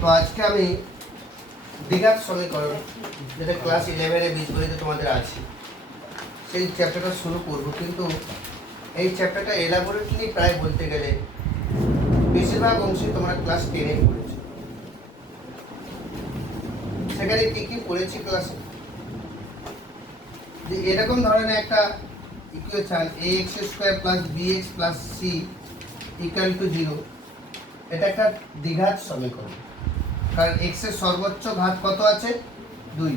তো আজকে আমি দ্বিঘাত সমীকরণ, যেটা ক্লাস 11-এ বীজগণিতে তোমাদের আছে, সেই চ্যাপ্টারটা শুরু করব। কিন্তু এই চ্যাপ্টারটা এলাবোরেটলি প্রায় বলতে গেলে বেশিরভাগ অংশে তোমরা ক্লাস 10-এ পড়েছো। সেখানে কি কি পড়েছি ক্লাসে, যে এরকম ধরনের একটা ইকুয়েশন ax² + bx + c = 0, এটা একটা দ্বিঘাত সমীকরণ। কারণ x এর সর্বোচ্চ ঘাত কত আছে? 2।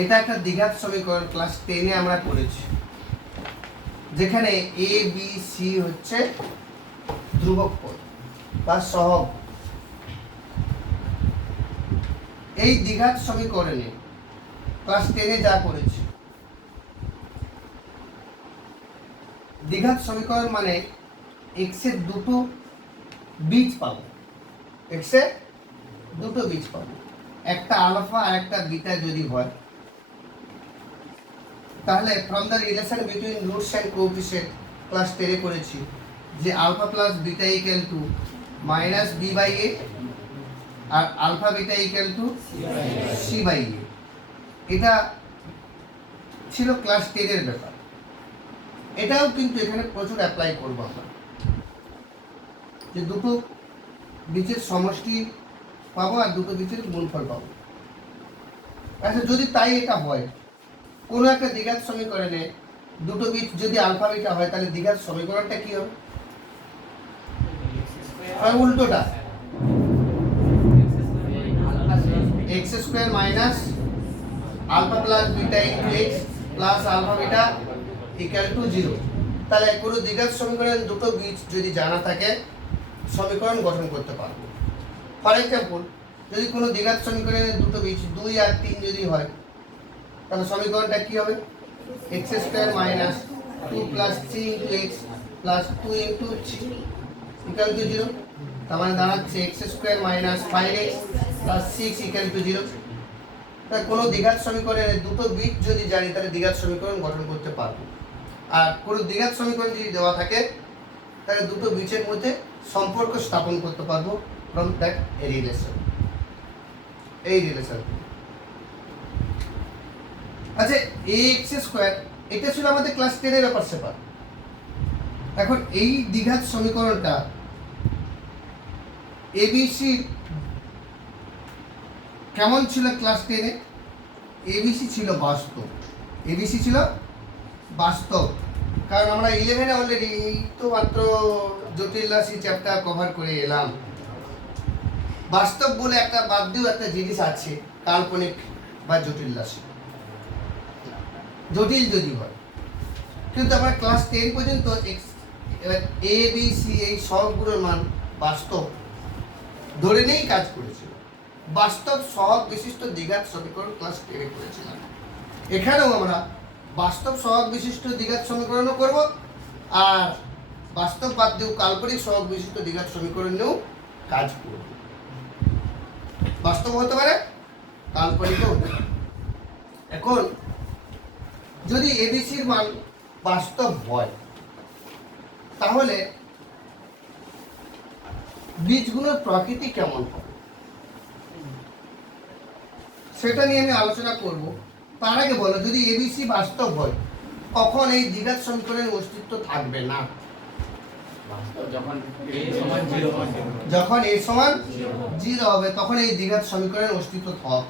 এটা একটা দ্বিঘাত সমীকরণ, ক্লাস 10-এ আমরা পড়েছি, যেখানে a b c হচ্ছে ধ্রুবক পদ বা সহগ। এই দ্বিঘাত সমীকরণে ক্লাস 10-এ যা করেছি, দ্বিঘাত সমীকরণ মানে x এর দুটো বীজ পাবো, x এর দুটো বীজ পাবো, একটা আলফা আর একটা বিটা যদি হয়, তাহলে from the relation between roots and coefficient class 10-এ করেছি যে alpha plus beta equal to -b/a আর alpha beta equal to c/a। এটা ছিল ক্লাস 10-এর ব্যাপার। এটাও কিন্তু এখানে প্রচুর অ্যাপ্লাই করব আমরা, যে দুটো বীজের সমষ্টি পাবো আর দুটো বীজের গুণফল পাবো। আচ্ছা, যদি তাই এটা হয়, কোনো একটা দ্বিঘাত সমীকরণে দুটো বীজ যদি আলফা বিটা হয়, তাহলে দ্বিঘাত সমীকরণটা কি হবে? উল্টোটা, x² - alpha plus beta into x plus alpha beta equal to 0। তাহলে কোনো দ্বিঘাত সমীকরণের দুটো বীজ যদি জানা থাকে, সমীকরণ গঠন করতে পারবো। ফর এক্সাম্পল, যদি কোনো দ্বিঘাত সমীকরণের দুটো বীজ 2 আর 3 যদি হয়, তাহলে সমীকরণটা কি হবে? x² - 2 + 3 × x + 2 × 3 = 0। তার মানে দাঁড়াচ্ছে x² - 5x + 6 = 0। তাই কোনো দ্বিঘাত সমীকরণের দুটো বীজ যদি জানি, তাহলে দ্বিঘাত সমীকরণ গঠন করতে পারবো। আর কোনো দ্বিঘাত সমীকরণ যদি দেওয়া থাকে, তাহলে দুটো বীজের মধ্যে সম্পর্ক স্থাপন করতে পারবো ফ্রম দ্যাট রিলেশন, এই রিলেশন। আচ্ছা, ax² এটা ছিল আমাদের ক্লাস 10-এর ব্যাপার স্যাপার। এখন এই দ্বিঘাত সমীকরণটা abc কেমন ছিল ক্লাস 10-এ? abc ছিল বাস্তব, abc ছিল বাস্তব। কারণ আমরা 11-এ অলরেডি তো মাত্র জটিল রাশি চ্যাপ্টার কভার করে এলাম। বাস্তব বলে একটা বাদ দিয়েও একটা জিনিস আছে, কাল্পনিক বা জটিল রাশি, জটিল যদি হয়। কিন্তু আমরা ক্লাস 10 পর্যন্ত a b c এই সহগগুলোর মান বাস্তব ধরে নিয়েই কাজ করেছিল। বাস্তব সহগ বিশিষ্ট দ্বিঘাত সমীকরণ ক্লাস 10-এ করেছিলাম। এখানেও আমরা বাস্তব সহগ বিশিষ্ট দ্বিঘাত সমীকরণও করব, আর বাস্তব বাদ দিয়েও কাল্পনিক সহগ বিশিষ্ট দ্বিঘাত সমীকরণ নিয়েও কাজ করব। বাস্তব হতে পারে, কাল্পনিকও হতে পারে। এখন যদি এবিসির মান বাস্তব হয়, তাহলে বীজগুলোর প্রকৃতি কেমন হবে সেটা নিয়ে আমি আলোচনা করব। তার আগে বলো, যদি এবিসি বাস্তব হয়, কখন এই দ্বিঘাত সমীকরণের অস্তিত্ব থাকবে না? যখন a সমান 0 হবে, তখন এই দ্বিঘাত সমীকরণের অস্তিত্ব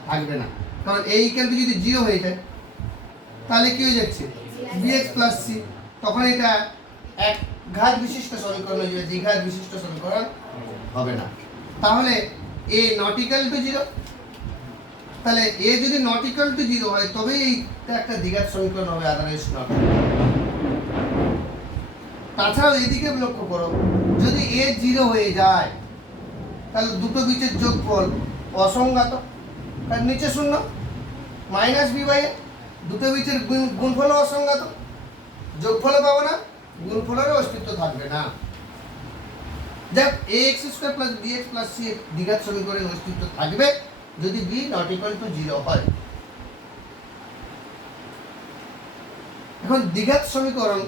থাকবে না। কারণ a = যদি 0 হয়ে যায়, তাহলে কি হয়ে যাচ্ছে? bx + c। তখন এটা এক ঘাত বিশিষ্ট সমীকরণ হয়ে যাবে, দ্বিঘাত বিশিষ্ট সমীকরণ হবে না। তাহলে a ≠ 0। তাহলে a যদি ≠ 0 হয়, তবেই এইটা একটা দ্বিঘাত সমীকরণ হবে, আদারওয়াইজ নট। তাছাড়াও এদিকে লক্ষ্য করো, যদি a 0 হয়ে যায়, তাহলে দুটো বীজের যোগফল অসংজ্ঞাত, কারণ নিচে শূন্য, -b/a। দুটো বীজের গুণফলও অসংজ্ঞাত, যোগফলও পাবো না, গুণফলেরও অস্তিত্ব থাকবে না। যাক, ax² + bx + c দ্বিঘাত সমীকরণের অস্তিত্ব থাকবে যদি b ≠ 0 হয়। এখন দ্বিঘাত সমীকরণ,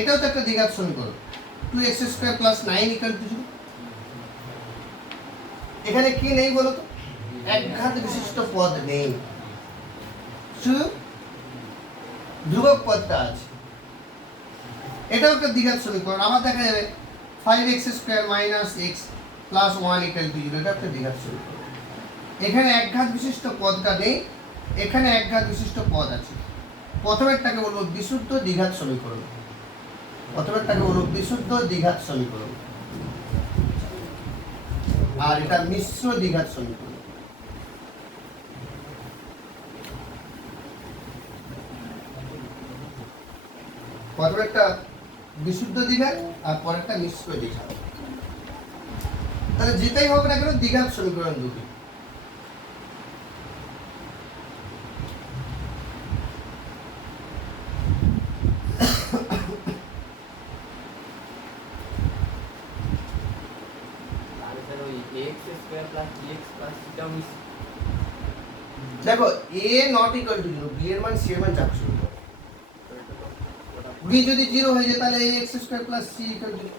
এটাও তো একটা দ্বিঘাত সমীকরণ, 2x² + 9 = 0। এখানে কি নেই বলো তো? একঘাত বিশিষ্ট পদ নেই, শুধু ধ্রুবক পদটা আছে। এটাও একটা দ্বিঘাত সমীকরণ। আবার দেখা যাবে 5x² - x + 1 = 0, এটা একটা দ্বিঘাত সমীকরণ। এখানে একঘাত বিশিষ্ট পদটা নেই, এখানে একঘাত বিশিষ্ট পদ আছে। প্রথমেরটাকে বলবো বিশুদ্ধ দ্বিঘাত সমীকরণ, প্রথমেরটাকে বলবো বিশুদ্ধ দ্বিঘাত সমীকরণ, আর এটা মিশ্র দ্বিঘাত সমীকরণ। প্রথমেরটা বিশুদ্ধ দ্বিঘাত আর পরেরটা মিশ্র দ্বিঘাত। তাহলে যেটাই হোক না কেন দ্বিঘাত সমীকরণ দুটি। দেখো a not equal to 0, b এর মান c এর মান চাপ শুরু করে। b যদি 0 হয়ে যায় তাহলে ax² + c = 0।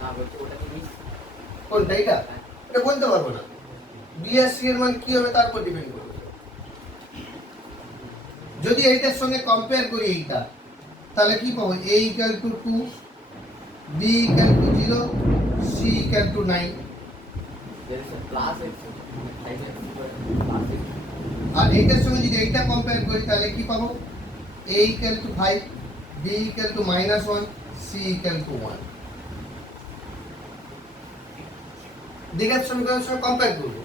না বলতে ওটা কি মিস? কোনটা এটা? এটা বলতে পারবো না। b আর c এর মান কি হবে তার উপর ডিপেন্ড করবে। যদি এইটার সঙ্গে কম্পেয়ার করি এইটা, তাহলে কি পাবো? a = 2, b = 0, c = 9। there is a plus x plus x। আর এইটার সঙ্গে যদি এইটা কম্পেয়ার করি তাহলে কি পাবো? a = 5, b = -1, c = 1। দ্বিঘাত সমীকরণের সঙ্গে কম্পেয়ার করব।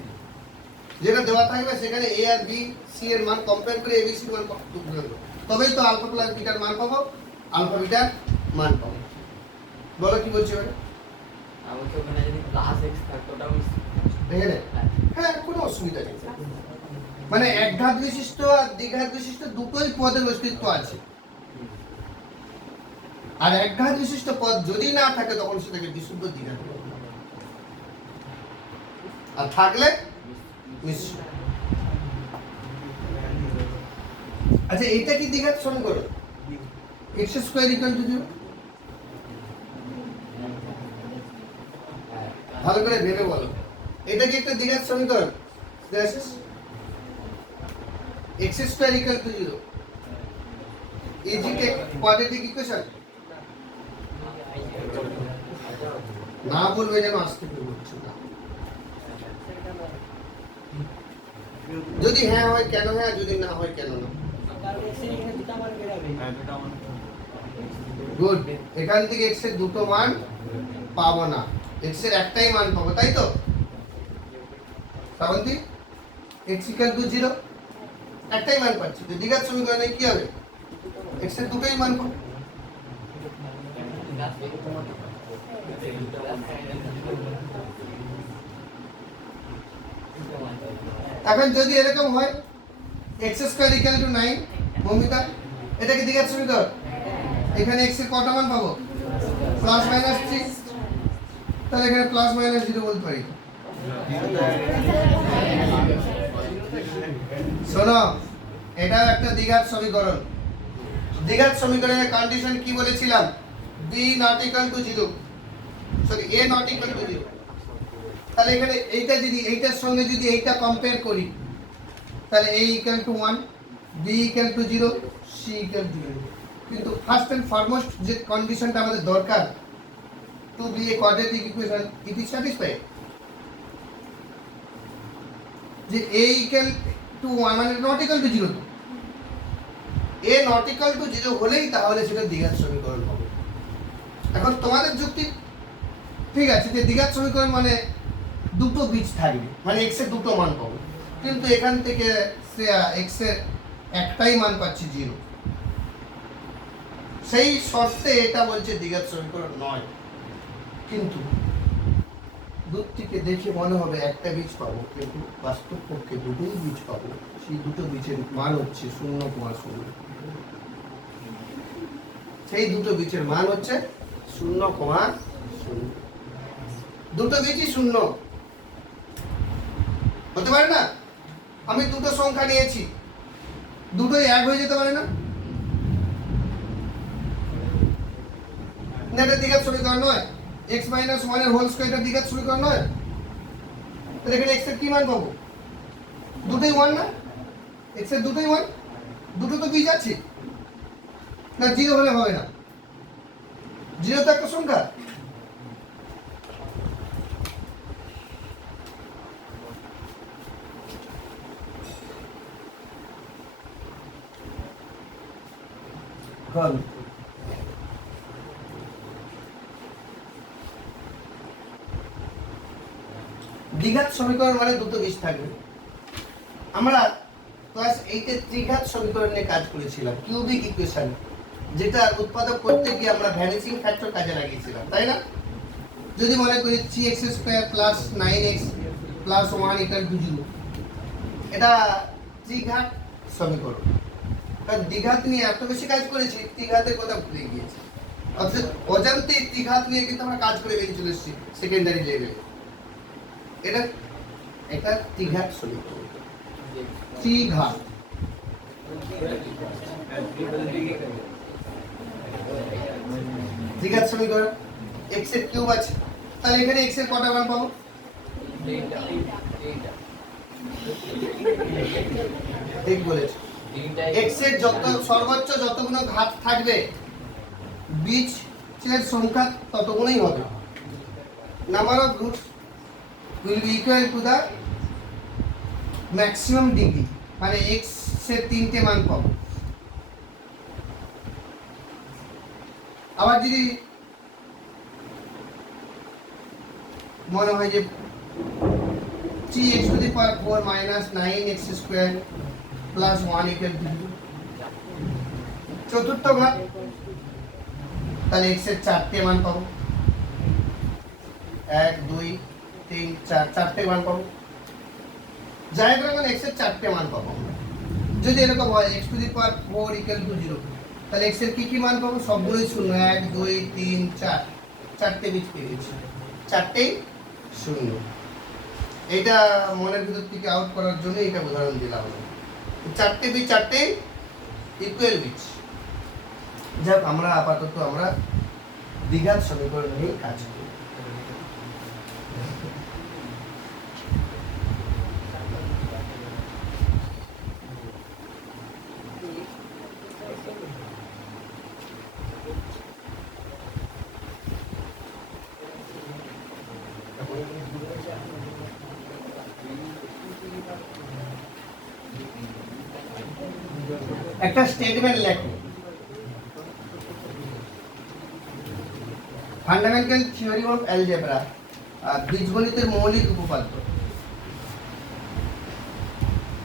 যেটা দেওয়া থাকবে সেখানে a আর b c এর মান কম্পেয়ার করে a b c এর মান তুলব, তবেই তো আলফা প্লাস বিটার মান পাবো, আলফা বিটার মান পাবো। বলো কি বলছি এবারে? আমি তো ওখানে যদি প্লাস x থাকতো ওটাও মিস। এখানে হ্যাঁ কোনো অসুবিধা নেই। মানে একঘাত বিশিষ্ট আর দ্বিঘাত বিশিষ্ট দুটোই পদের অস্তিত্ব আছে। আর একঘাত বিশিষ্ট পদ যদি না থাকে তখন সেটাকে বিশুদ্ধ দ্বিঘাত বলে। আর থাকলে মিশ্র। আচ্ছা এইটা কি দ্বিঘাত সমীকরণ? x² = 0। ভালো করে ভেবে বলো, এটা কি একটা দ্বিঘাত সমীকরণ? x² = 0 is it a quadratic equation? না বলবে যেন আজকে বলছি না। যদি হ্যাঁ হয় কেন হ্যাঁ, যদি না হয় কেন না। গুড, এখান থেকে x এর দুটো মান পাবো না, x এর একটাই মান পাবো, তাই তো? শ্রাবন্তী, x = 0 একটাই মান পাচ্ছি, তো দ্বিঘাত সমীকরণে কি হবে? x এর দুটোই মান পাবো। এখন যদি এরকম হয় x² = 9, মমিতা এটা কি দ্বিঘাত সমীকরণ? এখানে x এর কত মান পাবো? +-3, তাহলে এখানে +-0 বলতে পারি। শোনো, এটা একটা দ্বিঘাত সমীকরণ। দ্বিঘাত সমীকরণের কন্ডিশন কি বলেছিলাম? b ≠ 0, sorry a ≠ 0। তাহলে এখানে এইটা যদি এইটার সঙ্গে যদি এইটা কম্পেয়ার করি তাহলে a = 1, b = 0, c = 0। কিন্তু ফার্স্ট এন্ড ফরমোস্ট যে কন্ডিশনটা আমাদের দরকার, to be a quadratic equation, it is satisfied. যে a = 1 মানে not equal to 0, a not equal to 0 হলেই তাহলে সেটা দ্বিঘাত সমীকরণ হবে। এখন তোমাদের যুক্তি ঠিক আছে যে দ্বিঘাত সমীকরণ মানে দুটো বীজ থাকবে, মানে x এর দুটো মান পাবো, কিন্তু এখান থেকে x এর একটাই মান পাচ্ছি 0। সেই শর্তে এটা বলছে দ্বিঘাত সমীকরণ নয়। কিন্তু দূর থেকে দেখে মনে হবে একটা বীজ পাবো, কিন্তু বাস্তব পক্ষে দুটোই বীজ পাবো। সেই দুটো বীজের মান হচ্ছে 0,0। সেই দুটো বীজের মান হচ্ছে 0,0। দুটো বীজই 0 হতে পারে না? আমি দুটো সংখ্যা নিয়েছি, দুটোই 1 হয়ে যেতে পারে না? এটা দ্বিঘাত সমীকরণ নয়। x - 1 এর হোল স্কয়ারটা দ্বিঘাত সমীকরণ নয়। তাহলে এখানে x এর কি মান পাবো? দুটোই 1 না? x এর দুটোই 1, দুটো তো বীজ আছে না, 0 হলে হবে না। 0 তো একটা সংখ্যা। কারণ দ্বিঘাত সমীকরণ মানে দুটো বীজ থাকবে। আমরা ক্লাস 8 এর ত্রিঘাত সমীকরণ নিয়ে কাজ করেছিলাম, কিউবিক ইকুয়েশন, যেটা উৎপাদক করতে গিয়ে আমরা ভ্যানিসিং ফ্যাক্টর কাজে লাগিয়েছিলাম, তাই না? যদি মনে করি 3x² + 9x + 1 = 0, এটা ত্রিঘাত সমীকরণ। কারণ দ্বিঘাত নিয়ে এত বেশি কাজ করেছি, ত্রিঘাতের কথা ভুলে গিয়েছি। অর্থাৎ অজান্তে ত্রিঘাত নিয়ে কিন্তু আমরা কাজ করে বেরিয়ে চলে এসেছি সেকেন্ডারি লেভেলে। এটা একটা ত্রিঘাত সমীকরণ। ত্রিঘাত ত্রিঘাত সমীকরণ। x এর কিউব আছে, তাহলে এখানে x এর কটা মান পাবো? ঠিক বলেছ। x এর যত সর্বোচ্চ যতগুলো ঘাত থাকবে, বীজের সংখ্যা ততগুলোই হবে। Number of roots will be equal to the maximum degree, মানে x এর 3টে মান পাবো। আবার যদি মনে হয় যে 3x⁴ - 9x² + 1 = 0, চতুর্থ ঘাত, তাহলে x এর 4টে মান পাবো। 1 2 3 4, 4টে মান পাবো। যাই করে মানে x এর 4টে মান পাবো আমরা। যদি এরকম হয় x⁴ = 0, তাহলে x এর কি মান পাবো? সবগুলোই 0, 1 2 3 4, 4টে বীজ পেয়ে গেছি, 4টেই 0। এটা মনের ভিতর থেকে আউট করার জন্য এটা উদাহরণ দিলাম। 4টে বীজ, 4টে ইকুয়াল বীজ। যাক, আমরা আপাতত আমরা দ্বিঘাত সমীকরণ নিয়ে কাজ করি। একটা স্টেটমেন্ট লেখো। ফান্ডামেন্টাল থিওরি অফ অ্যালজেব্রা, বীজগণিতের মৌলিক উপপাদ্য।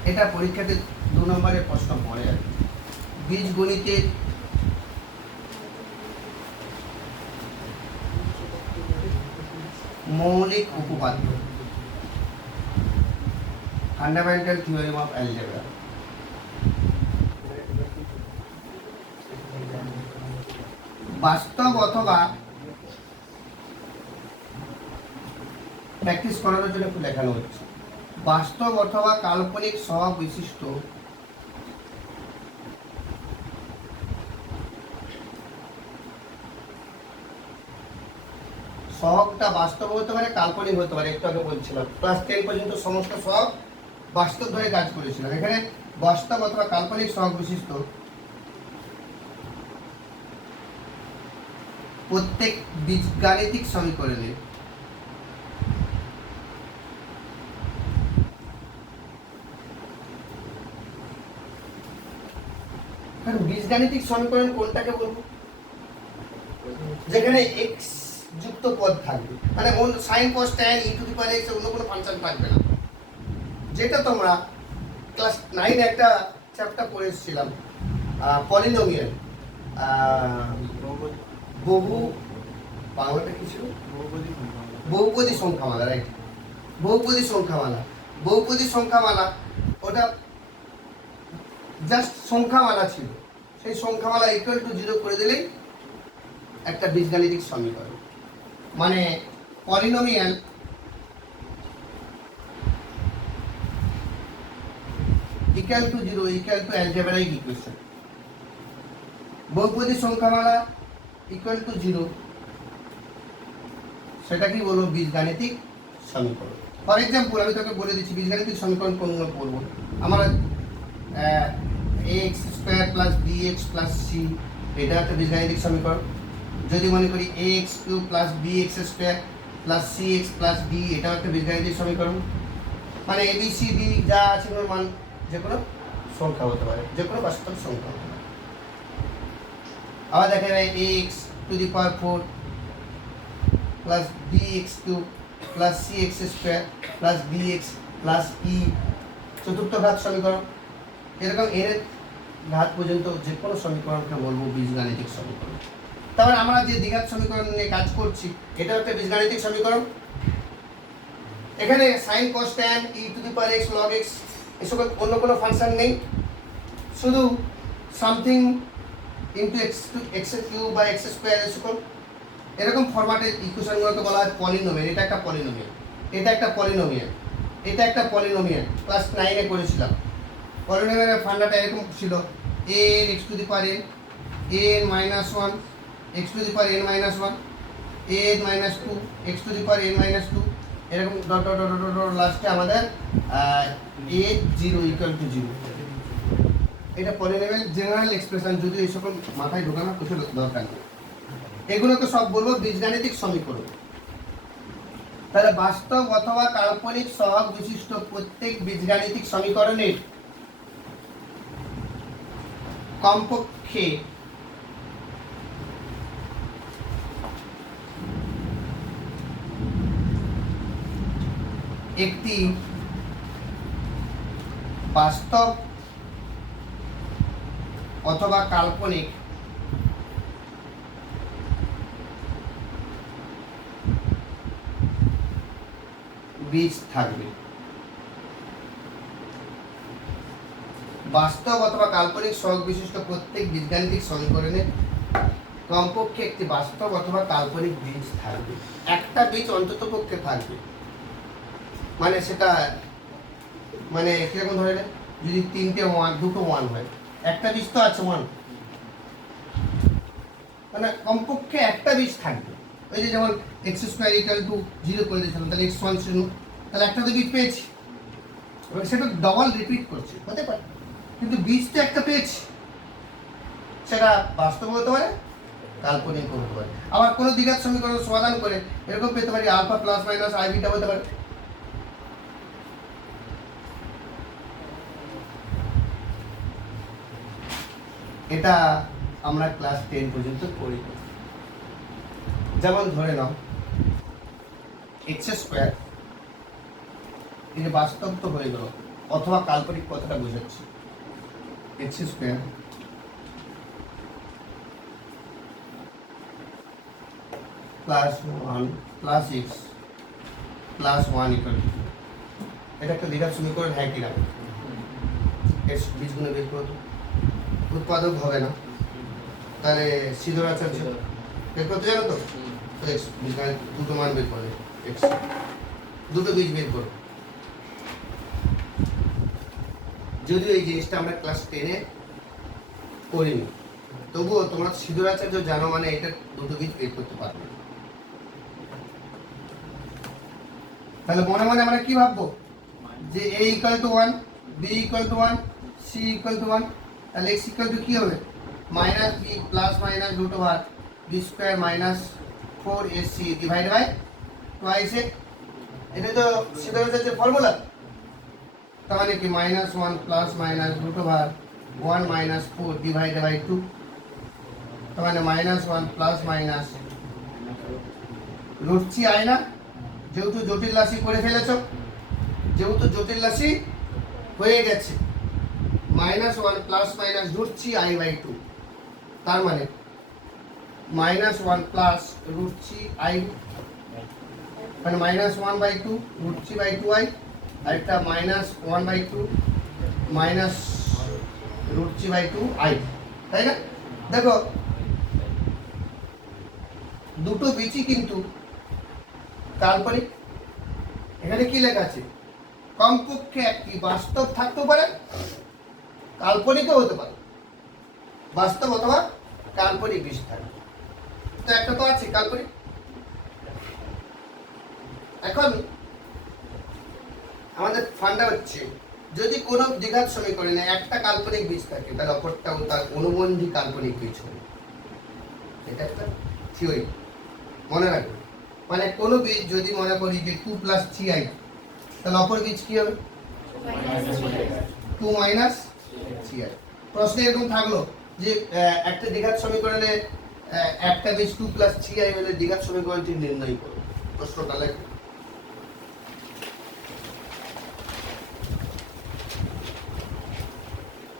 এটা পরীক্ষাতে 2 নম্বরের প্রশ্ন পড়ে আর কি। বীজগণিতের মৌলিক উপপাদ্য, ফান্ডামেন্টাল থিওরি অফ অ্যালজেব্রা। বাস্তব অথবা প্র্যাকটিস করানোর জন্য একটু লেখানো হচ্ছে। বাস্তব অথবা কাল্পনিক সহগ বিশিষ্ট সহগটা বাস্তব হতে পারে, কাল্পনিক হতে পারে। একটু আগে বলছিলাম ক্লাস 10 পর্যন্ত সমস্ত সহগ বাস্তব ধরে কাজ করেছিলাম। এখানে বাস্তব অথবা কাল্পনিক সহগ বিশিষ্ট প্রত্যেক বীজগাণিতিক সমীকরণে বীজগাণিতিক সমীকরণ কোনটাকে বলবো? যেখানে x যুক্ত পদ থাকবে, মানে sin cos tan e⁴x অন্য কোনো ফাংশন থাকবে না। যেটা তোমরা ক্লাস 9 একটা চ্যাপ্টার পড়ে এসেছিলাম, পলিনোমিয়াল, বহু, বাংলাটা কি ছিল? বহুপদী সংখ্যামালা, রাইট? বহুপদী সংখ্যামালা। বহুপদী সংখ্যামালা ওটা জাস্ট সংখ্যামালা ছিল। সেই সংখ্যামালা =0 করে দিলেই একটা বীজগাণিতিক সমীকরণ। মানে পলিনোমিয়াল =0 অ্যালজেব্রাইক ইকুয়েশন। বহুপদী সংখ্যামালা =0, সেটা কি বলবো? বীজগাণিতিক সমীকরণ। ফর এক্সাম্পল আমি তোকে বলে দিচ্ছি বীজগাণিতিক সমীকরণ কোনগুলো পড়বো। আমরা x square plus B x plus C, এটা একটা বীজগাণিতিক সমীকরণ। যদি মনে করি A x cube plus B x square plus C x plus D, এটাও একটা বীজগাণিতিক সমীকরণ। মানে এ বি সি ডি যা আছে ওর মান যে কোনো সংখ্যা হতে পারে, যে কোনো বাস্তব সংখ্যা হতে পারে। আবার দেখা যায় A x to the power 4 plus B x cube plus C x square plus B x plus E, চতুর্থ ঘাত সমীকরণ। এরকম এর ঘাত পর্যন্ত যে কোনো সমীকরণকে বলবো বীজগাণিতিক সমীকরণ। তারপরে আমরা যে দ্বিঘাত সমীকরণ নিয়ে কাজ করছি, এটাও একটা বীজগাণিতিক সমীকরণ। এখানে sign cos tan E two the power x log x এসব অন্য কোনো ফাংশন নেই, শুধু সামথিং ইন্টু এক্স কিউব বা এক্স স্কোয়ার এসকল এরকম ফরম্যাটের ইকুয়েশনগুলোকে বলা হয় পলিনোমিয়াল। এটা একটা পলিনোমিয়াল, এটা একটা পলিনোমিয়াল, এটা একটা পলিনোমিয়াল। ক্লাস 9-এ করেছিলাম। পলিনোমিয়ালের ফান্ডাটা এরকম ছিল, a n x two the power n, a n minus 1 x two the power n minus 1, a n minus 2 x two the power n minus 2, এরকম dot dot dot dot dot লাস্টে আমাদের a 0 equal to 0। এটা polynomial general expression, যদি এই সকল মাথায় ঢোকানো কিছু দরকার নেই। এগুলোকে সব বলবো বীজগাণিতিক সমীকরণ। তাহলে বাস্তব অথবা কাল্পনিক সহগ বিশিষ্ট প্রত্যেক বীজগাণিতিক সমীকরণের কমপক্ষে একটি বাস্তব অথবা কাল্পনিক বীজ থাকবে। বাস্তব অথবা কাল্পনিক সহগ বিশিষ্ট প্রত্যেক বীজগাণিতিক সমীকরণে কমপক্ষে একটি বাস্তব অথবা কাল্পনিক বীজ থাকবে। একটা বীজ অন্ততপক্ষে থাকবে। মানে সেটা মানে কিরকম ধরে নেয়, যদি তিনটে ওয়ান দুটো ওয়ান হয়, একটা বীজ তো আছে ওয়ান, মানে কমপক্ষে একটা বীজ থাকবে। ওই যে যেমন এক্স স্কোয়ার ইকুয়াল টু 0 করে দিয়েছিলাম, তাহলে এক্স ওয়ান ছিল, তাহলে একটা তো বীজ পেয়েছি, এবং সেটা ডবল রিপিট করছে, হতে পারে, কিন্তু বীজ তো একটা পেয়েছি। সেটা বাস্তব হতে পারে, কাল্পনিক হতে পারে। আবার কোনো দ্বিঘাত সমীকরণ সমাধান করে এরকম পেতে পারি alpha plus minus I beta হতে পারে। এটা আমরা ক্লাস 10 পর্যন্ত পড়ি। যেমন ধরে নাও এক্স স্কোয়ার, এটা বাস্তব তো হয়ে গেল, অথবা কাল্পনিক কথাটা বোঝাচ্ছি। X square plus 1 plus x plus 1 equal to, এটা একটা দ্বিঘাত সমীকরণ, হ্যাঁ কি না? এক্স বীজগুলো বের করো তো, উৎপাদক হবে না, তাহলে সিধর আচার্য বের করতে জানো তো? এক্স বীজগাণিত দুটো মান বের করে, এক্স দুটো বীজ বের করো। যদিও এই জিনিসটা আমরা ক্লাস 10-এ করিনি, তবুও তোমরা সিধর আচার্য জানো, মানে এটা দুটো বীজ বের করতে পারবে। তাহলে মনে মনে আমরা কি ভাববো, যে a equal to 1, b equal to 1, c equal to 1, তাহলে x ইকুয়াল টু কি হবে, minus b plus minus root over b square minus 4ac divide by twice a। এটা তো সিদ্ধান্তের ফর্মুলা। তার মানে কি minus 1 plus minus root over 1 minus 4 divide by 2, তার মানে minus 1 plus minus root c আয় না, যেহেতু জটিল রাশি করে ফেলেছ, যেহেতু জটিল রাশি হয়ে গেছে, minus 1 plus minus root c i by 2, তার মানে minus 1 plus root c i, মানে minus 1 by 2 root c by 2i, আর একটা minus 1 by 2 minus root c by 2i, তাই না? দেখো দুটো বীজই কিন্তু কাল্পনিক। এখানে কি লেখা আছে, কমপক্ষে একটি বাস্তব থাকতেও পারে, কাল্পনিকও হতে পারে, বাস্তব অথবা কাল্পনিক বীজ থাকে। তো একটা তো আছে কাল্পনিক। এখন আমাদের ফান্ডা হচ্ছে যদি কোনো দ্বিঘাত সমীকরণে একটা কাল্পনিক বীজ থাকে তাহলে অপরটাও তার অনুবন্ধী কাল্পনিক বীজ হবে। এটা একটা থিওরি, মনে রাখবে। মানে কোনো বীজ যদি মনে করি যে 2 + 3i, তাহলে অপর বীজ কি হবে? 2 - 3i। প্রশ্ন এরকম থাকলো যে একটা দ্বিঘাত সমীকরণে একটা বীজ 2 + 3i হলে দ্বিঘাত সমীকরণটি নির্ণয় করো। প্রশ্নটা লেখো।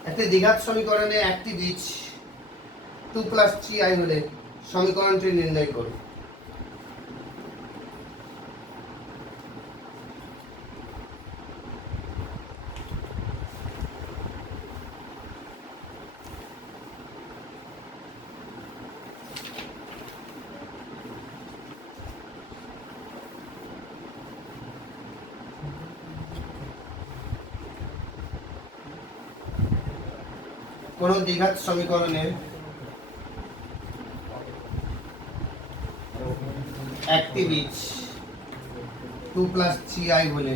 একটা দ্বিঘাত সমীকরণে একটি বীজ 2 + 3i হলে সমীকরণটি নির্ণয় করো। কোন দ্বিঘাত সমীকরণে একটি বীজ 2 + 3i হলে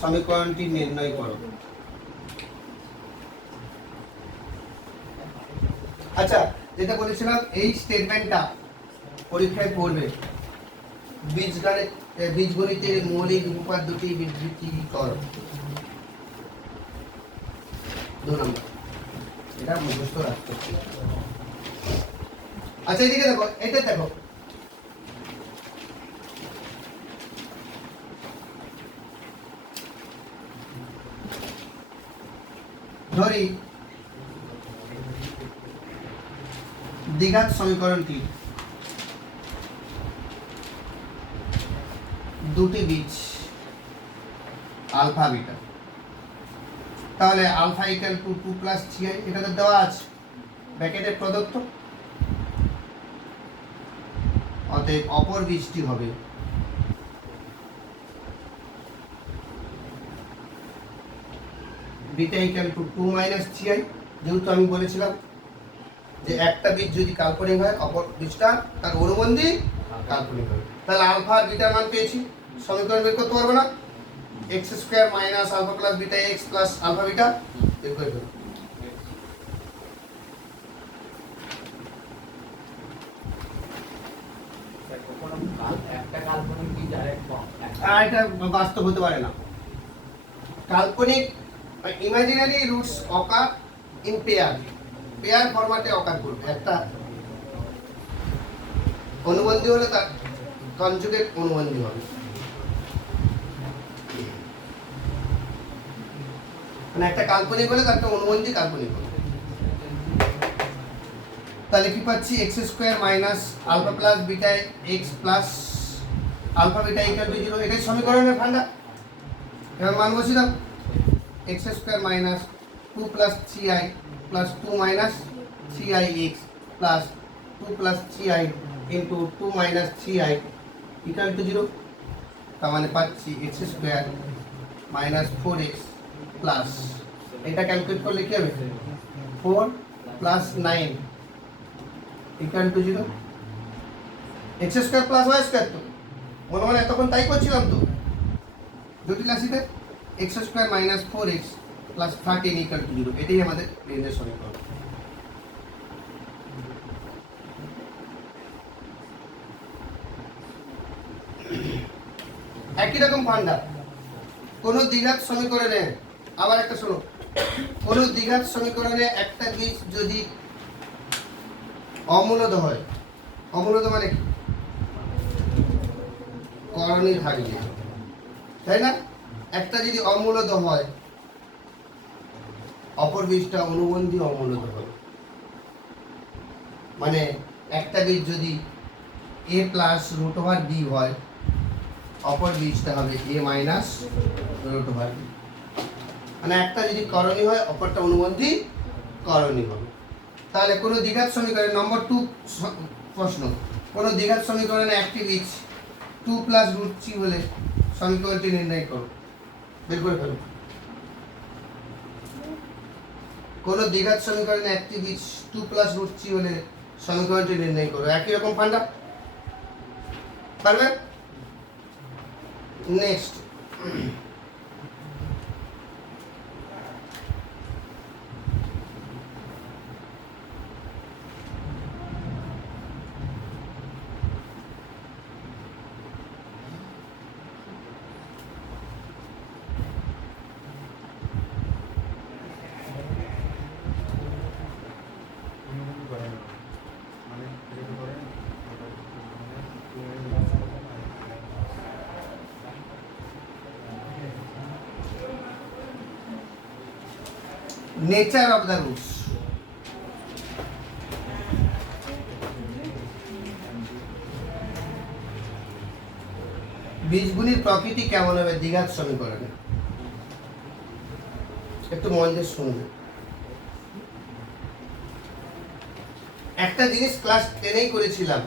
সমীকরণটি নির্ণয় করো। আচ্ছা, যেটা বলেছিলাম এই স্টেটমেন্টটা পরীক্ষায় পড়বে। বীজগণিতের মৌলিক উপপাদ্যটি বিবৃতি করো। 2 নম্বর, এটা মুখস্থ রাখতে হবে। আচ্ছা, এদিকে দেখো, এটা দেখো, ধরি দ্বিঘাত সমীকরণটি দুটি বীজ আলফা বিটা, তাহলে আলফা = 2 + 3i, এটা তো দেওয়া আছে ব্র্যাকেটে প্রদত্ত। অতএব অপর বীজটি হবে বিটা = 2 - 3i। যেহেতু আমি বলেছিলাম যে একটা বীজ যদি কাল্পনিক হয় অপর বীজটা তার অনুবন্ধী কাল্পনিক হবে, তাহলে আলফা আর বিটার মান পেয়েছি। সমীকরণ বের করতে পারবো না? x² - α + βx + α বিটা বের করে ফেলবো। একটা কাল্পনিক বীজ আর আর এটা বাস্তব হতে পারে না। কাল্পনিক imaginary roots occur in pair ফরম্যাটে অকার করবে। একটা অনুবন্ধী হলে তার কনজুগেট অনুবন্ধী হবে। মানে একটা কাল্পনিক হলে তার একটা অনুবন্ধী কাল্পনিক হবে। তাহলে কি পাচ্ছি? x² - α + βx + α β = 0। এটাই সমীকরণের ফান্ডা। এবার মান বসিয়ে x² - 2 + 3i + 2 - 3ix + 2 + 3i × 2 - 3i = 0। তার মানে পাচ্ছি x² - 4x প্লাস, এটা ক্যালকুলেট করলে কি হবে? 4 + 9 = 0। x² + y² তো মনে মনে তখন তাই করছিলাম তো জটিল রাশিতে। x² - 4x + 13 = 0। এটাই আমাদের রেঞ্জের সমীকরণ। একই রকম ফান্ডা কোন দ্বিঘাত সমীকরণে, আবার একটা শোনো, কোন দ্বিঘাত সমীকরণে একটা বীজ যদি অমূলদ হয়, অমূলদ মানে কি? করণী থাকবে, তাই না? একটা যদি অমূলদ হয় অপর বীজটা অনুবন্ধী অমূলদ হবে। মানে একটা বীজ যদি a + √b হয় অপর বীজটা হবে a - √b। মানে একটা যদি করণী হয় অপরটা অনুবন্ধী করণী হবে। তাহলে কোন দ্বিঘাত সমীকরণে নম্বর 2 প্রশ্ন, কোন দ্বিঘাত সমীকরণে একটি বীজ 2 + √3 হলে সমীকরণটি নির্ণয় করো। বের করে ফেলো। কোন দ্বিঘাত সমীকরণে একটি বীজ 2 + √3 হলে সমীকরণটি নির্ণয় করো। একই রকম ফান্ডা। পারবেন? Next, nature of the roots. বীজগুলির প্রকৃতি কেমন হবে দ্বিঘাত সমীকরণে? একটু মন দিয়ে শুনবে। একটা জিনিস ক্লাস 10-এই করেছিলাম,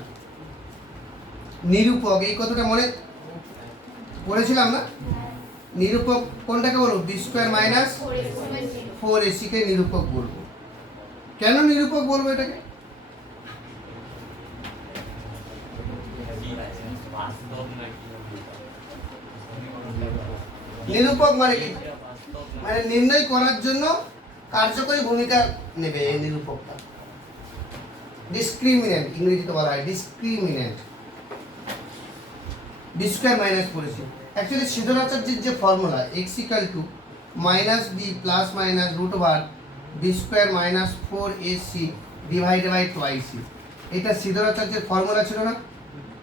নিরূপক। এই কথাটা মনে পড়েছিলাম না? নিরূপক কোনটাকে বলবো? বি স্কোয়ার মাইনাস 4ac কে নিরূপক বলবো। কেন নিরূপক বলবো এটাকে? নিরূপক মানে কি? মানে নির্ণয় করার জন্য কার্যকরী ভূমিকা নেবে এই নিরূপকটা। ডিসক্রিমিনেন্ট ইংরেজিতে বলা হয়, discriminant. B square minus 4ac actually সিদ্ধান্তাচার্যের যে formula x equal to minus B plus minus root over B square minus 4ac divided by 2ac, এটা সিদ্ধান্তাচার্যের ফর্মুলা ছিল না?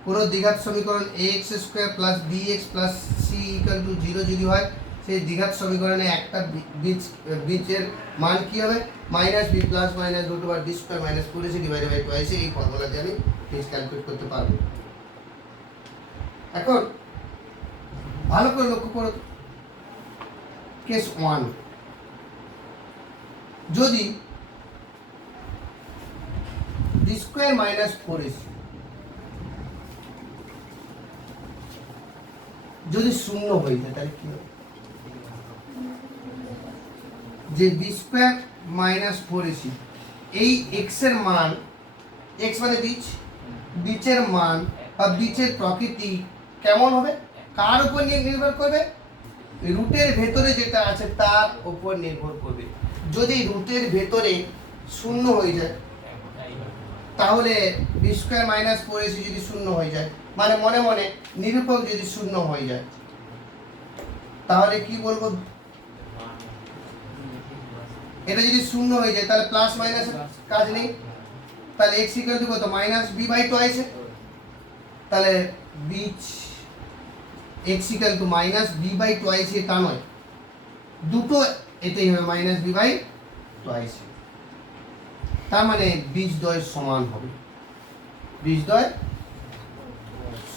কোনো দ্বিঘাত সমীকরণ ax square plus bx plus c equal to 0 যদি হয়, সেই দ্বিঘাত সমীকরণে একটা বীজের মান কি হবে? Minus B plus minus root over B square minus 4ac divided by 2ac। এই ফর্মুলা দিয়ে আমি বীজ ক্যালকুলেট করতে পারবো। এখন ভালো করে লক্ষ্য করো, কেস 1, যদি বি স্কোয়ার মাইনাস 4ac যদি শূন্য হয়ে যায় তাহলে কি হবে? যে বি স্কোয়ার মাইনাস 4ac এই এক্স এর মান, এক্স মানে বীজ, বীজের মান বা বীজের প্রকৃতি কেমন হবে? কার উপর নির্ভর করবে? রুটের ভেতরে যেটা আছে তার উপর নির্ভর করবে। যদি রুটের ভেতরে শূন্য হয়ে যায় তাহলে বি স্কোয়ার মাইনাস 4ac যদি শূন্য হয়ে যায়, মানে মনে মনে নিরূপক যদি শূন্য হয়ে যায়, তাহলে কি বলবো? এটা যদি শূন্য হয়ে যায় তাহলে প্লাস মাইনাস কাজ নেই, তাহলে x ইকুয়াল টু কত? Minus b by 2ac। তাহলে বীজ x equal to minus b by 2ac, তা নয়, দুটো এটাই হবে মাইনাস b বাই 2ac। তার মানে বীজদ্বয় সমান হবে, বীজদ্বয়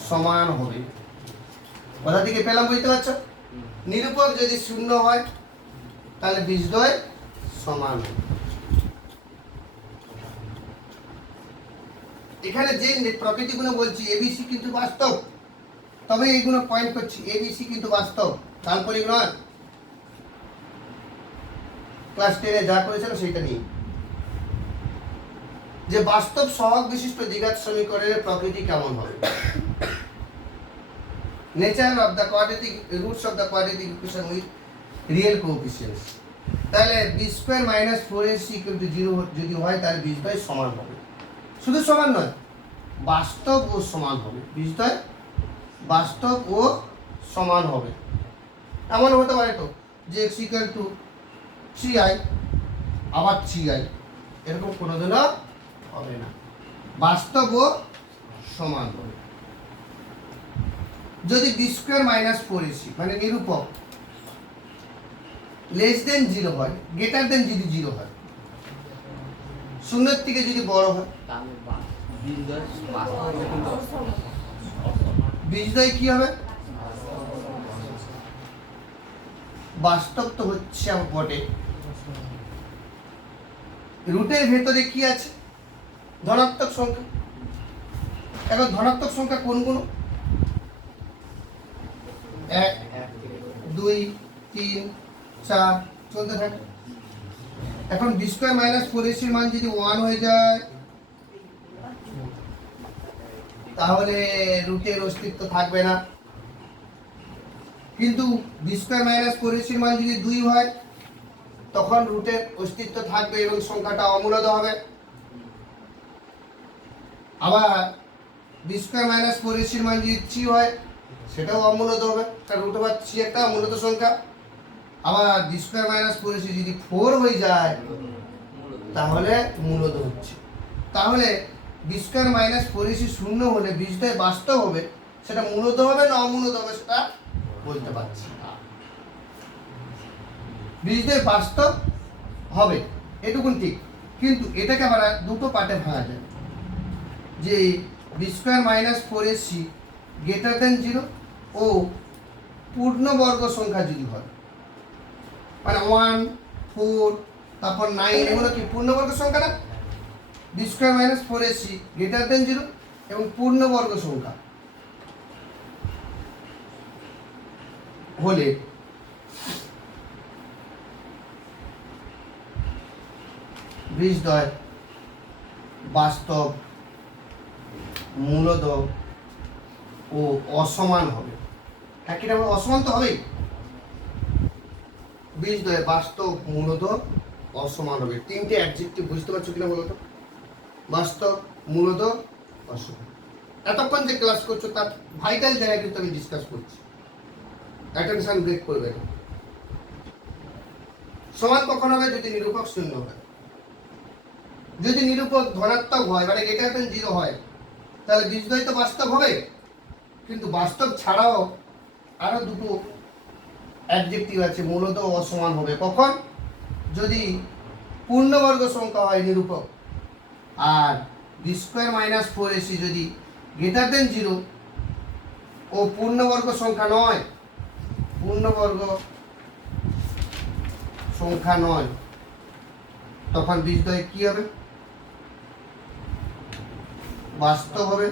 সমান হবে। কোথা থেকে পেলাম বুঝতে পারছো? নিরূপক যদি শূন্য হয় তাহলে বীজদ্বয় সমান হবে। এখানে যে প্রকৃতিগুলো বলছি এবিসি কিন্তু বাস্তব, তবে এইগুলো পয়েন্ট করছি, এবিসি কিন্তু বাস্তব, কাল্পনিক নয়। ক্লাস 10-এ যা করেছিল সেটা নিয়ে, যে বাস্তব সহগ বিশিষ্ট দ্বিঘাত সমীকরণের প্রকৃতি কেমন হবে। Nature of the quadratic roots of the quadratic equation with real coefficients. তাহলে B square minus 4ac equal to 0 যদি হয় তাহলে বীজদ্বয় সমান হবে। শুধু সমান নয়, বাস্তব ও সমান হবে। বীজদ্বয় বাস্তব ও সমান হবে। এমন হতে পারে তো যে x ইকুয়াল টু 3i আবার 3i, এরকম কোনোদিনও হবে না। বাস্তব ও সমান হবে। যদি বি স্কোয়ার মাইনাস 4ac মানে নিরূপক লেস দেন 0 হয়, গ্রেটার দেন যদি 0 হয়, শূন্যের থেকে যদি বড় হয়, বীজদ্বয় কি হবে? বাস্তব তো হচ্ছে বটে। রুটের ভেতরে কি আছে? ধনাত্মক সংখ্যা। এখন ধনাত্মক সংখ্যা কোনগুলো? 1 2 3 4 চলতে থাকে। এখন বি স্কোয়ার মাইনাস 4ac এর মান যদি 1 হয়ে যায় তাহলে রুটের অস্তিত্ব থাকবে না। কিন্তু বি স্কোয়ার মাইনাস 4ac মান যদি 2 হয় তখন রুটের অস্তিত্ব থাকবে এবং সংখ্যাটা অমূলদ হবে। আবার বি স্কোয়ার মাইনাস 4ac মান যদি 3 হয় সেটাও অমূলদ হবে, কারণ রুট ওভার 3 একটা অমূলদ সংখ্যা। আবার বি স্কোয়ার মাইনাস 4ac যদি 4 হয়ে যায় তাহলে মূলদ হচ্ছে। তাহলে বি স্কোয়ার মাইনাস 4ac শূন্য হলে বীজদ্বয় বাস্তব হবে, সেটা মূলদ হবে না অমূলদ হবে সেটা বলতে পারছি না। বীজদ্বয় বাস্তব হবে এটুকুন ঠিক, কিন্তু এটাকে আবার দুটো পার্টে ভাঙা যায়, যে b square minus 4ac greater than 0 ও পূর্ণবর্গ সংখ্যা যদি হয়, মানে 1 4 তারপর 9 এগুলো কি পূর্ণবর্গ সংখ্যা না? B square minus 4ac greater than 0 এবং পূর্ণবর্গ সংখ্যা হলে বীজদ্বয় বাস্তব, মূলদ ও অসমান হবে। একই রকম অসমান তো হবেই, বীজদ্বয় বাস্তব, মূলদ, অসমান হবে। তিনটে অ্যাডজেক্টিভ বুঝতে পারছো কিনা বলো তো? বাস্তব, মূলদ, অসমান। এতক্ষণ যে ক্লাস করছো তার ভাইটাল জায়গা কিন্তু আমি ডিসকাস করছি, অ্যাটেনশন ব্রেক করবে না। সমান কখন হবে? যদি নিরূপক শূন্য হয়। যদি নিরূপক ধনাত্মক হয়, মানে গ্রেটার দেন 0 হয়, তাহলে বীজদ্বয় তো বাস্তব হবে। কিন্তু বাস্তব ছাড়াও আরো দুটো অ্যাডজেক্টিভ আছে, মূলত অসমান হবে। কখন? যদি পূর্ণবর্গ সংখ্যা হয় নিরূপক, আর বি স্কোয়ার মাইনাস 4ac যদি গ্রেটার দেন 0 ও পূর্ণবর্গ সংখ্যা নয়, পূর্ণবর্গ সংখ্যা নয়, তখন বীজদ্বয় কি হবে? বাস্তব হবে,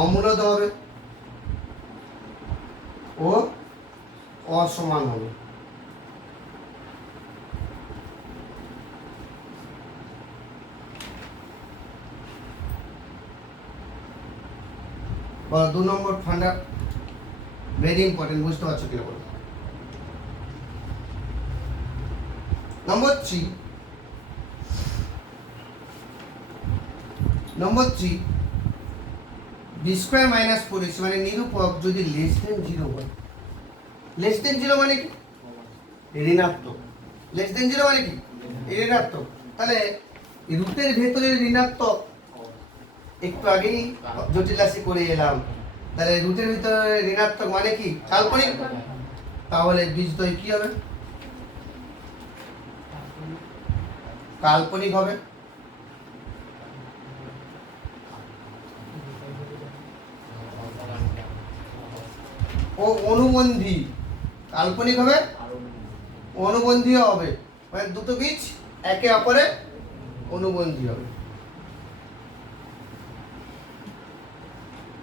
অমূলদ হবে ও অসমান হবে। বলো 2 নম্বর ফান্ডা ভেরি ইম্পর্টেন্ট, বুঝতে পারছো কিনা বলো? নম্বর 3, বি স্কোয়ার মাইনাস 4ac মানে নিরূপক যদি লেস দেন 0 হয়। লেস দেন 0 মানে কি? ঋণাত্মক। লেস দেন 0 মানে কি? ঋণাত্মক। তাহলে রুটের ভেতরে ঋণাত্মক, একটু আগেই জটিল রাশি করে এলাম, তাহলে রুটের ভিতরে ঋণাত্মক মানে কি? কাল্পনিক। তাহলে বীজদ্বয় কি হবে? কাল্পনিক হবে। ও অনুবন্ধী। কাল্পনিক হবে, অনুবন্ধীও হবে, মানে দুটো বীজ একে অপরে অনুবন্ধী হবে।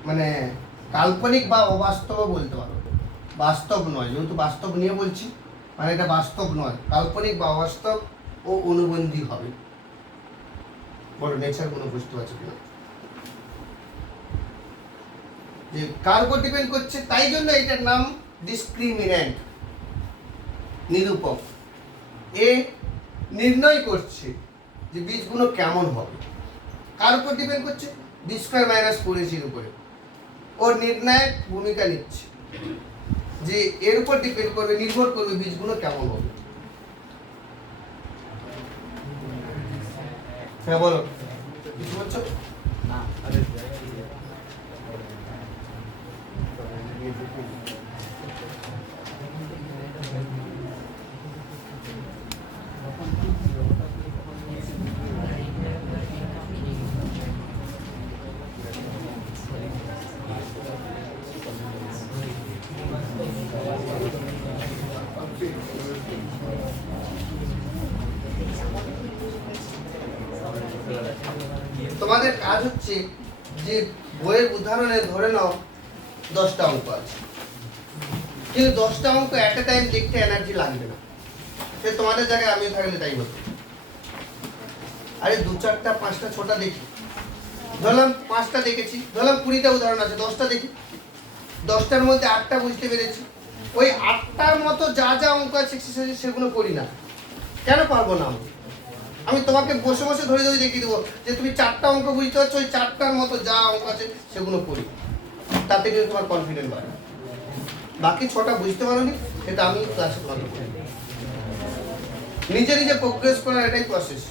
মানে কাল্পনিক বা অবাস্তব বলতে পারো, বাস্তব নয়, যেহেতু বাস্তব নিয়ে বলছি মানে এটা বাস্তব নয়, কাল্পনিক বা অবাস্তব ও অনুবন্ধী হবে। বড় নেচার কোনো বুঝতে পারছো কিনা? যে কার উপর ডিপেন্ড করছে, তাই জন্য এটার নাম ডিসক্রিমিন্যান্ট, নিরূপক। এ নির্ণয় করছে যে বীজগুলো কেমন হবে। কার উপর ডিপেন্ড করছে? বি স্কোয়ার মাইনাস 4ac উপরে। ওর নির্ণায়ক ভূমিকা নিচ্ছে, যে এর উপর ডিপেন্ড করবে, নির্ভর করবে বীজগুলো কেমন হবে। হ্যাঁ বলো, কিছু বলছো? না তোমাদের কাজ হচ্ছে যে বইয়ের উদাহরণে ধরে নাও 10টা অঙ্ক আছে, কিন্তু 10টা অঙ্ক এট এ টাইম দেখতে এনার্জি লাগবে না। সে তোমাদের জায়গায় আমিও থাকলে তাই বলতো, আরে 2 4টা 5টা 6টা দেখি, ধরলাম 5টা দেখেছি, ধরলাম 20টা উদাহরণ আছে, 10টা দেখি। 10টার মধ্যে 8টা বুঝতে পেরেছি। ওই 8টার মতো যা যা অঙ্ক আছে এক্সারসাইজ সেগুলো করি না। কেন পারবো না আমি তোমাকে বসে বসে ধরে ধরে দেখিয়ে দেবো যে তুমি 4টা অঙ্ক বুঝতে পারছো, ওই 4টার মতো যা অঙ্ক আছে সেগুলো করি, তাতে কিন্তু তোমার কনফিডেন্ট বাড়ে। বাকি 6টা বুঝতে পারোনি সেটা আমি ক্লাসে তোমাকে বলি। নিজে নিজে প্রোগ্রেস করার এটাই প্রসেস।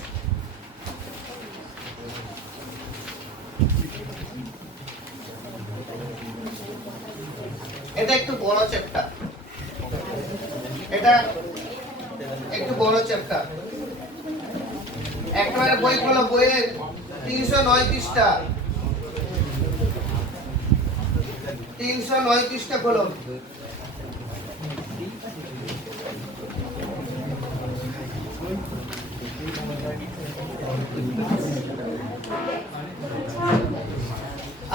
এটা একটু বড় চ্যাপ্টার, এটা একটু বড় চ্যাপ্টার। একবারে বই খোলো, বইয়ের 309 পৃষ্ঠা, 309 পৃষ্ঠা খোলো।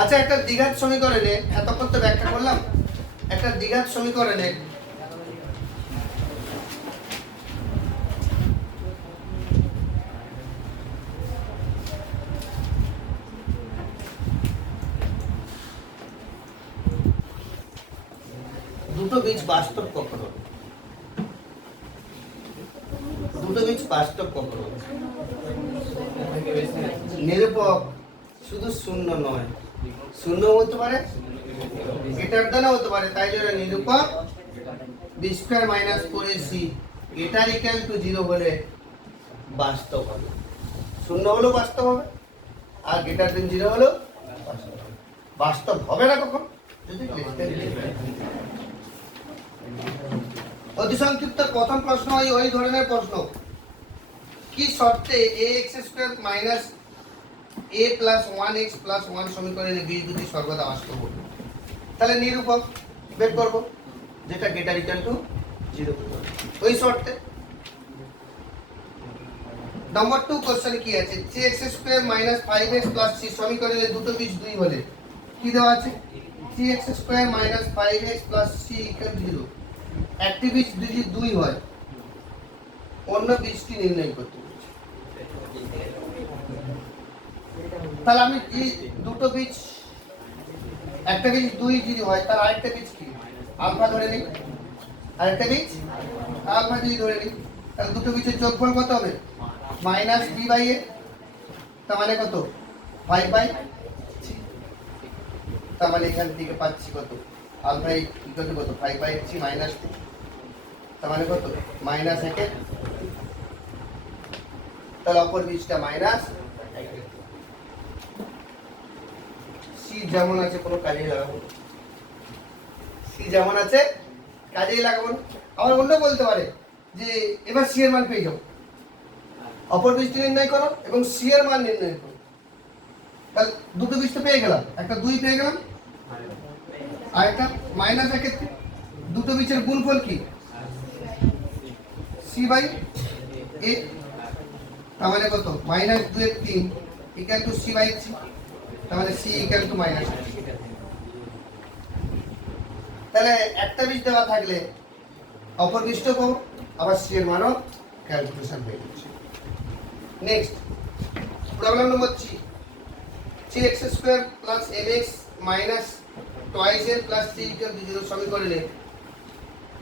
আচ্ছা, একটা দ্বিঘাত সমীকরণে এতক্ষণ তো ব্যাখ্যা করলাম, একটা দ্বিঘাত সমীকরণে দুটো বীজ বাস্তব কখন হবে? দুটো বীজ বাস্তব কখন হবে? নিরূপক শুধু শূন্য নয়, শূন্য হতে পারে, এটার দ্বারা হতে পারে, তাই জন্য নিরূপক বি স্কয়ার মাইনাস 4ac এটার ইকুয়াল টু 0 হলে বাস্তব হবে। শূন্য হলো বাস্তব হবে, আর গ্রেটার দেন 0 হলো বাস্তব হবে। বাস্তব হবে না কখন? যদি অতি সংক্ষিপ্ত প্রথম প্রশ্ন ওই ধরনের প্রশ্ন, কি শর্তে ax² minus a plus 1x plus 1 সমীকরণের বীজ দুটি সর্বদা বাস্তব হবে? তাহলে নিরূপক বের করব, যেটা গ্রেটার ইকুয়াল টু 0 ওই শর্তে। নাম্বার 2 কোশ্চেন কি আছে? 3x² minus 5x plus c সমীকরণের দুটো বীজ 2 হলে কি দেওয়া আছে? 3x² minus 5x plus c equal 0। একটি বীজ যদি 2 হয়, অন্য বীজটি নির্ণয় করতে বলছি। তাহলে আমি এই দুটো বীজ, একটা বীজ 2 যদি হয়, তার আরেকটা বীজ কি আলফা ধরে নিই, আরেকটা বীজ আলফা যদি ধরে নিই, তাহলে দুটো বীজের যোগফল কত হবে? মাইনাস b বাই a, তার মানে কত? 5 বাই 3। তার মানে এখান থেকে পাচ্ছি কত? আলফা ইকুয়াল টু কত? 5 বাই 3 মাইনাস 2, তার মানে কত? মাইনাস 1। তাহলে অপর বীজটা মাইনাস c যেমন আছে কোনো কাজেই লাগাবো, c যেমন আছে কাজেই লাগাবো না। আবার অন্য বলতে পারে যে এবার c এর মান পেয়ে যাও, অপর বীজটি নির্ণয় করো এবং c এর মান নির্ণয় করো। তাহলে দুটো বীজ তো পেয়ে গেলাম, একটা 2 পেয়ে গেলাম আর একটা মাইনাস 1। দুটো বীজের গুণফল কি? c বাই a, তার মানে কত? মাইনাস 2 এর 3 ইকুয়াল টু c বাই 3, তার মানে c ইকুয়াল টু মাইনাস। তাহলে একটা বীজ দেওয়া থাকলে অপর বীজটাও পাবো, আবার c এর মানও ক্যালকুলেশন হয়ে যাচ্ছে। Next problem number 3, 3x² plus mx minus 2m plus c equal to 0 সমীকরণে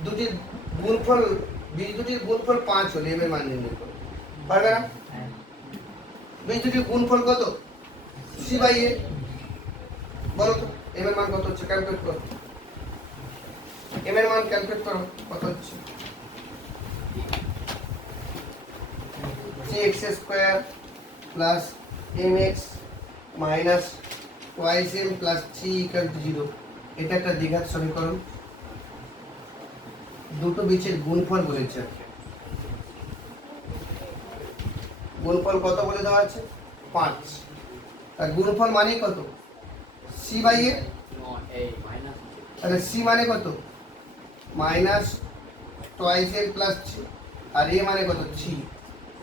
দুটির গুণফল, বীজ দুটির গুণফল 5 হলে m এর মান নির্ণয় করো। পারবে না? বীজ দুটির গুণফল কত? c by a। বলো তো m এর মান কত হচ্ছে? ক্যালকুলেট করো, m এর মান ক্যালকুলেট করো কত হচ্ছে? 3x² plus mx minus 2m plus c equal to 0। এটা একটা দ্বিঘাত সমীকরণ, দুটো বীজের গুণফল বলেছে। গুণফল কত বলে দেওয়া আছে? 5। তার গুণফল মানে কত? c by a। তাহলে c মানে কত? Minus 2m plus 3, R a মানে কত? 3।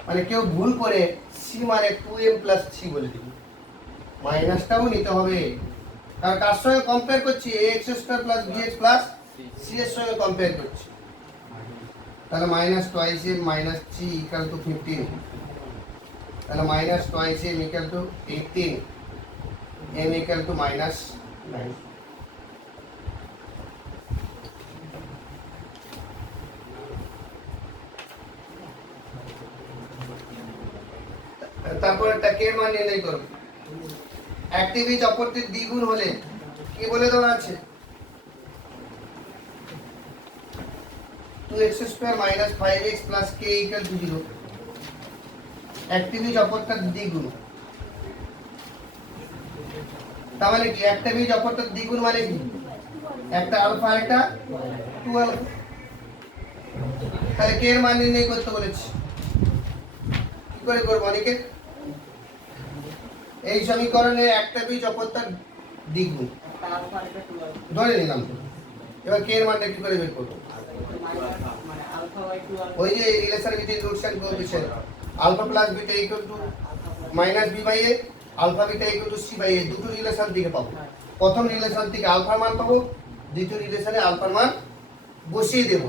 মানে কেউ ভুল করে c মানে 2m প্লাস 3 বলে দিবে, মাইনাসটাও নিতে হবে, কারণ কার সঙ্গে কম্পেয়ার করছি? ax² plus bx plus c এর সঙ্গে কম্পেয়ার করছি। তাহলে minus 2m minus 3 equal to 15, তাহলে minus 2m equal to 18। m equal to -9। তারপর একটা কে এর মান নির্ণয় করো। একটি বীজ অপরটির দ্বিগুণ হলে কি বলে দেওয়া আছে? 2x² - 5x + k = 0। একটি বীজ অপরটার দ্বিগুণ, তার মানে কি একটা বীজ অপরটার দ্বিগুণ মানে কি? একটা আলফা আর একটা 2 আলফা। তাহলে কে এর মান নির্ণয় করতে বলেছি, কি করে করব অনিকেত? এই সমীকরণে একটা বীজ অপরটার দ্বিগুণ একটা আলফা আর একটা 2 আলফা ধরে নিলাম। এবার কে এর মানটা কি করে বের করব? মানে আলফা বাই 2 আলফা ওই যে relation between roots and coefficient alpha plus beta equal to minus B by A, alpha beta equal to C by A. দুটো রিলেশন থেকে পাবো। প্রথম রিলেশন থেকে আলফার মান পাবো, দ্বিতীয় রিলেশনে আলফার মান বসিয়ে দেব,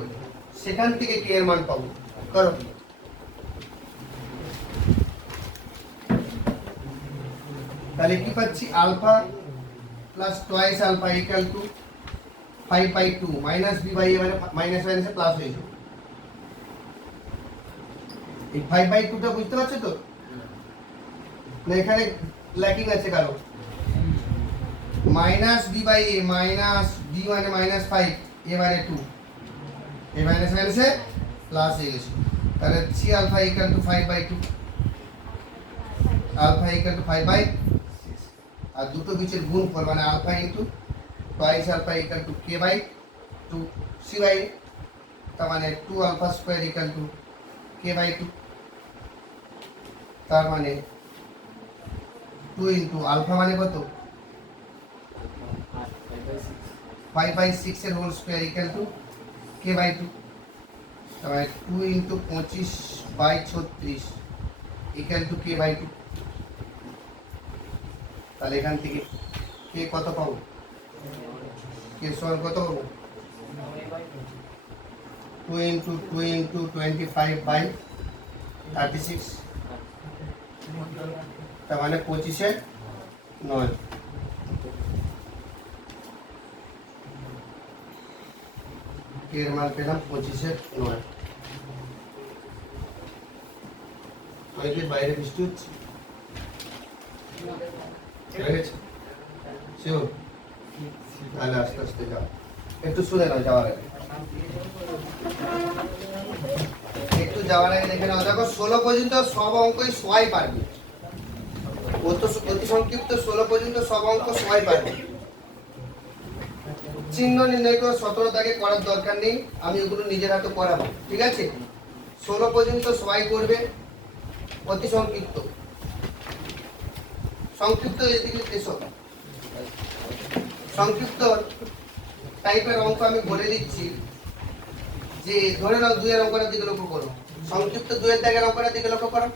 সেখান থেকে কে এর মান পাবো। করো। তাহলে কি পাচ্ছি? Alpha plus twice alpha equal to 5/2 minus B by A, মানে মাইনাস মাইনাসে প্লাস হয়ে যাবে। এই 5/2 টা বুঝতে পারছো তো? না এখানে ল্যাকিং আছে কারো? Minus B by a, minus b মানে -5, এ মানে 2, এ মাইনাস মাইনাসে প্লাস হয়ে গেছে। তাহলে C alpha equal to 5/2, alpha equal to 5/6, আর দুটো বীজের গুণফল মানে alpha into twice alpha equal to k/2 C by A, তার মানে 2 alpha square equal to k/2, তার মানে 2 ইনটু আলফা মানে কত? 5/6 এর whole square equal to k/2, তার মানে 2 ইনটু 25/36 ইকুয়াল টু k/2। তাহলে এখান থেকে কে কত পাবো? কে সমান কত পাবো? 2 ইনটু 25/36, তার মানে 25/9। কে এর মান পেলাম 25/9। অনেকের বাইরে বৃষ্টি হচ্ছে, হয়ে গেছে? শিওর? তাহলে আস্তে আস্তে যাও, একটু শুনে নাও যাওয়ার আগে। একটু যাওয়ার আগে দেখে নাও। দেখো 16 পর্যন্ত সব অঙ্কই সবাই পারবে। অতি সংক্ষিপ্ত 16 পর্যন্ত সব অঙ্ক সবাই পারবে। চিহ্ন নির্ণয় করে 17 তাকে করার দরকার নেই, আমি ওগুলো নিজের হাতে করাবো, ঠিক আছে? 16 পর্যন্ত সবাই করবে। অতি সংক্ষিপ্ত, সংক্ষিপ্ত এদিকে এসো। সংক্ষিপ্ত টাইপের অঙ্ক আমি বলে দিচ্ছি, যে ধরে নাও 2 এর অঙ্কটার দিকে লক্ষ্য করো। সংক্ষিপ্ত 2 এর দাগের অঙ্কটার দিকে লক্ষ্য করো,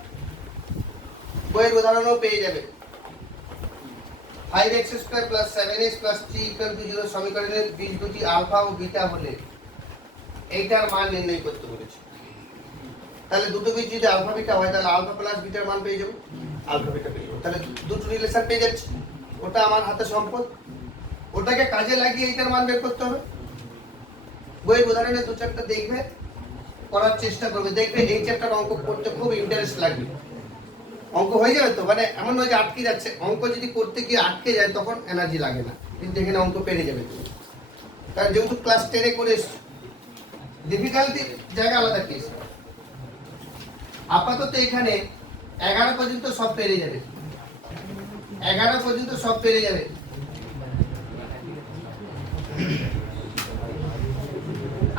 বইয়ের উদাহরণও পেয়ে যাবে। 5x² + 7x + 3 = 0 সমীকরণের বীজ দুটি আলফা ও বিটা হলে এইটার মান নির্ণয় করতে বলেছে। তাহলে দুটো বীজ যদি আলফা বিটা হয়, তাহলে আলফা প্লাস বিটার মান পেয়ে যাবো, আলফা বিটা পেয়ে যাবো। তাহলে দুটো রিলেশন পেয়ে যাচ্ছে। ওটা আমার হাতে সম্পদ, ওটাকে কাজে লাগিয়ে এইটার মান বের করতে হবে। বইয়ের উদাহরণে 2-4টা দেখবে, করার চেষ্টা করবে, দেখবে এই চ্যাপ্টার অঙ্ক করতে খুব ইন্টারেস্ট লাগবে। অঙ্ক হয়ে যাবে তো, মানে এমন নয় যে আটকে যাচ্ছে। অঙ্ক যদি করতে গিয়ে আটকে যায় তখন এনার্জি লাগে না, কিন্তু এখানে অঙ্ক পেরে যাবে তুমি। কারণ যেহেতু ক্লাস 10-এ করে এসছো, ডিফিকাল্টি জায়গা আলাদা কেস। আপাতত এখানে 11 পর্যন্ত সব পেরে যাবে, 11 পর্যন্ত সব পেরে যাবে।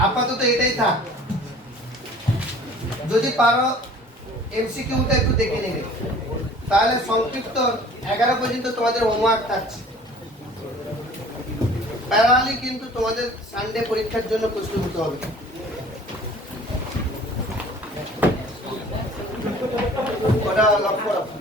আপাতত এটাই থাক। যদি পারো এমসিকিউটা একটু দেখে নেবে, তাহলে সংক্ষিপ্ত 11 পর্যন্ত তোমাদের হোমওয়ার্ক থাকছে। প্যারালি কিন্তু তোমাদের সানডে পরীক্ষার জন্য প্রস্তুত হতে হবে। ওটা লক্ষ্য রাখো।